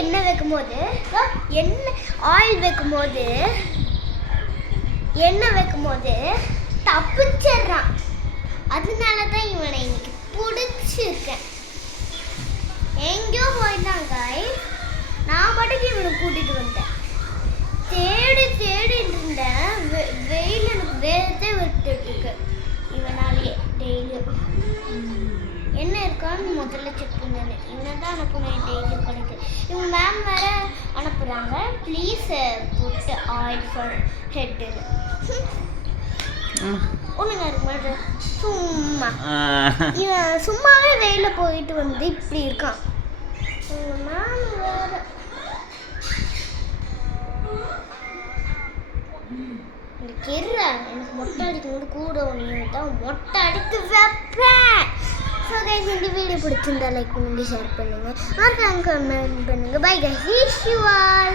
எண்ணெய் வைக்கும்போது ஆயில் வைக்கும்போது தப்பிச்சிடுறான். அதனால தான் இவனை இன்னைக்கு பிடிச்சிருக்கேன். எங்கேயோ போயிட்டாங்க. நான் பாட்டுக்கு இவனை கூட்டிட்டு வந்தேன். தேடிட்டு இருந்தேன். வெயில் எனக்கு வேறதே விட்டுட்டு இருக்கு. இவனாலேயே டெய்லியும் என்ன இருக்கான்னு முதல்ல செக் பண்ணேன். என்னதான் அனுப்புனேன் டெய்லியும் கணக்கு. இவங்க மேம் வேற அனுப்புகிறாங்க, ப்ளீஸ் புட் ஆயில் ஃபார் ஹெட்டுன்னு. ஒன்றுங்க இருக்கு மாதிரி இவன் சும்மாவே வெயில போயிட்டு வந்து இப்படி இருக்கான். மேம் வேற எனக்கு மொட்டை அடிக்கும்போது கூட ஒன்று தான் மொட்டை அடித்து வைப்பேன். ஸோ கைஸ், இந்த வீடியோ பிடிச்சிருந்தா லைக் பண்ணுங்க, ஷேர் பண்ணுங்க, மறக்காம கமெண்ட் பண்ணுங்க. Bye guys, wish you all